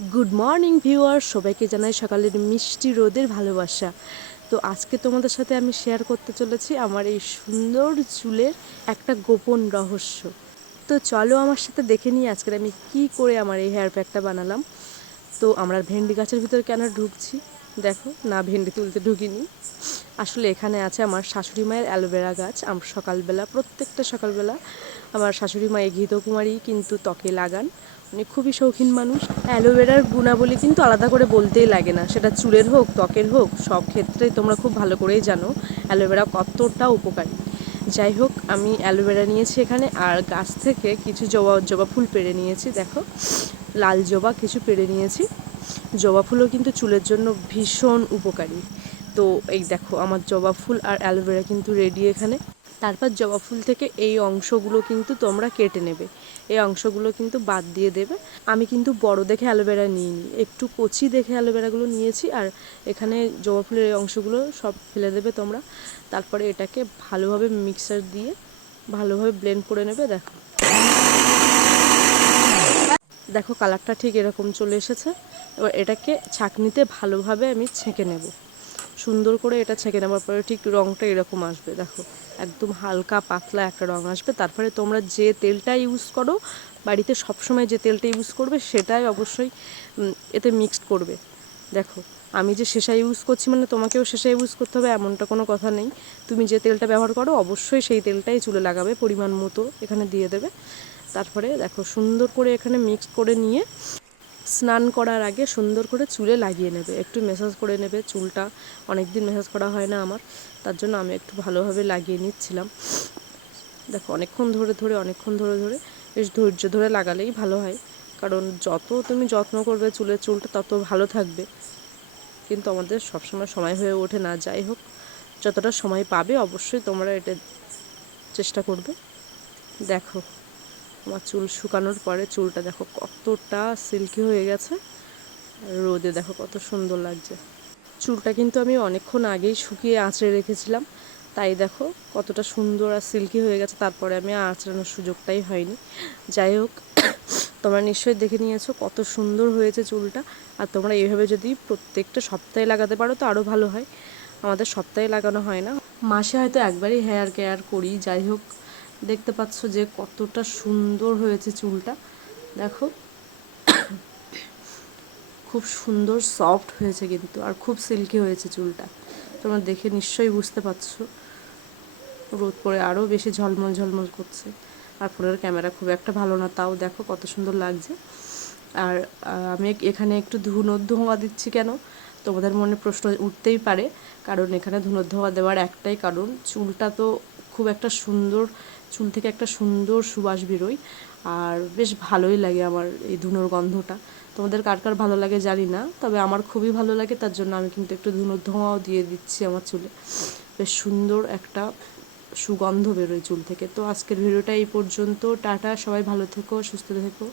Good morning viewer সবাইকে জানাই সকালের মিষ্টি রোদের ভালোবাসা। তো আজকে তোমাদের সাথে আমি শেয়ার করতে চলেছি আমার এই সুন্দর চুলের একটা গোপন রহস্য। তো চলো আমার সাথে দেখে নিই আজকে আমি কি করে আমার এই হেয়ার প্যাকটা বানালাম। তো আমরা ভেন্ডি গাছের ভিতরে কেন ঢুকছি? দেখো, না ভেন্ডি তুলতে ঢুকিনি। আসলে এখানে আছে আমার শাশুড়ি মায়ের অ্যালোভেরা গাছ। আমরা সকালবেলা, প্রত্যেকটা সকালবেলা আমার শাশুড়ি মা এই ঘৃতকুমারী কিন্তু ত্বকে লাগান। উনি খুবই শৌখিন মানুষ। অ্যালোভেরার গুণাবলী কিন্তু আলাদা করে বলতেই লাগে না। সেটা চুলের হোক, ত্বকের হোক, সব ক্ষেত্রেই তোমরা খুব ভালো করেই জানো অ্যালোভেরা কতটা উপকারী। যাই হোক, আমি অ্যালোভেরা নিয়েছি এখানে আর গাছ থেকে কিছু জবা জবা ফুল পেড়ে নিয়েছি, দেখো। লাল জবা কিছু পেড়ে নিয়েছি। জবা ফুলও কিন্তু চুলের জন্য ভীষণ উপকারী। তো এই দেখো, আমার জবা ফুল আর অ্যালোভেরা কিন্তু রেডি এখানে। তারপর জবা ফুল থেকে এই অংশগুলো কিন্তু তোমরা কেটে নেবে। এই অংশগুলো কিন্তু বাদ দিয়ে দেবে। আমি কিন্তু বড় দেখে অ্যালোভেরা নিইনি। একটু কচি দেখে অ্যালোভেরাগুলো নিয়েছি আর এখানে জবা ফুলের এই অংশগুলো সব ফেলে দেবে তোমরা। তারপরে এটাকে ভালোভাবে মিক্সার দিয়ে ভালোভাবে ব্লেন্ড করে নেবে, দেখো। দেখো, কালারটা ঠিক এরকম চলে এসেছে। এবার এটাকে ছাঁকনিতে ভালোভাবে আমি ছেঁকে নেব। সুন্দর করে এটা ছেঁকে নেওয়ার পরে ঠিক রঙটা এরকম আসবে, দেখো। একদম হালকা পাতলা একটা রঙ আসবে। তারপরে তোমরা যে তেলটা ইউজ করো, বাড়িতে সবসময় যে তেলটা ইউজ করবে, সেটাই অবশ্যই এতে মিক্সড করবে। দেখো, আমি যে শেষা ইউজ করছি মানে তোমাকেও শেষা ইউজ করতে হবে, এমনটা কোনো কথা নেই। তুমি যে তেলটা ব্যবহার করো, অবশ্যই সেই তেলটাই চুলে লাগাবে, পরিমাণ মতো এখানে দিয়ে দেবে। তারপরে দেখো, সুন্দর করে এখানে মিক্স করে নিয়ে স্নান করার আগে সুন্দর করে চুলে লাগিয়ে নেবে। একটু মেসাজ করে নেবে চুলটা। অনেক দিন মেসাজ করা হয় না আমার। তার জন্য আমি একটু ভালোভাবে লাগিয়ে নিচ্ছিলাম। দেখো, অনেকক্ষণ ধরে ধরে, অনেকক্ষণ ধরে ধরে বেশ ধৈর্য ধরে লাগালেই ভালো হয়। কারণ যত তুমি যত্ন করবে চুলের চুলটা, তত ভালো থাকবে। কিন্তু আমাদের সবসময় সময় হয়ে ওঠে না। যাই হোক, যতটা সময় পাবে অবশ্যই তোমরা এটা চেষ্টা করবে। দেখো। আমার চুল শুকানোর পরে চুলটা দেখো কতটা সিল্কি হয়ে গেছে। রোদে দেখো কত সুন্দর লাগছে। চুলটা কিন্তু আমি অনেকক্ষণ আগেই শুকিয়ে আঁচড়ে রেখেছিলাম। তাই দেখো কতটা সুন্দর আর সিল্কি হয়ে গেছে। তারপরে আমি আঁচড়ানোর সুযোগটাই হয়নি। যাই হোক, তোমরা নিশ্চয়ই দেখে নিয়েছো কত সুন্দর হয়েছে চুলটা। আর তোমরা এইভাবে যদি প্রত্যেকটা সপ্তাহে লাগাতে পারো তো আরও ভালো হয়। আমাদের সপ্তাহে লাগানো হয় না। মাসে হয়তো একবারই হেয়ার কেয়ার করি। যাই হোক দেখতে পাচ্ছ যে কতটা সুন্দর হয়েছে চুলটা। দেখো, খুব সুন্দর সফট হয়েছে কিন্তু, আর খুব সিল্কি হয়েছে চুলটা। তোমরা দেখে নিশ্চয়ই বুঝতে পারছ। রোদ পরে আরও বেশি ঝলমল ঝলমল করছে। আর ফোনের ক্যামেরা খুব একটা ভালো না, তাও দেখো কত সুন্দর লাগছে। আর আমি এখানে একটু ধুনোর ধোঁয়া দিচ্ছি কেন? তোমাদের মনে প্রশ্ন উঠতেই পারে। কারণ এখানে ধুনোর ধোঁয়া দেওয়ার একটাই কারণ, চুলটা তো খুব একটা সুন্দর চুল থেকে একটা সুন্দর সুবাস বেরোয়। আর বেশ ভালোই লাগে আমার এই ধুনোর গন্ধটা। তোমাদের কার কার ভালো লাগে জানি না, তবে আমার খুবই ভালো লাগে, তার জন্য আমি কিন্তু একটু ধুনোর ধোঁয়াও দিয়ে দিচ্ছি আমার চুলে। বেশ সুন্দর একটা সুগন্ধ বেরোয় চুল থেকে। তো আজকের ভিডিওটা এই পর্যন্ত। টাটা, সবাই ভালো থেকো, সুস্থ থেকো।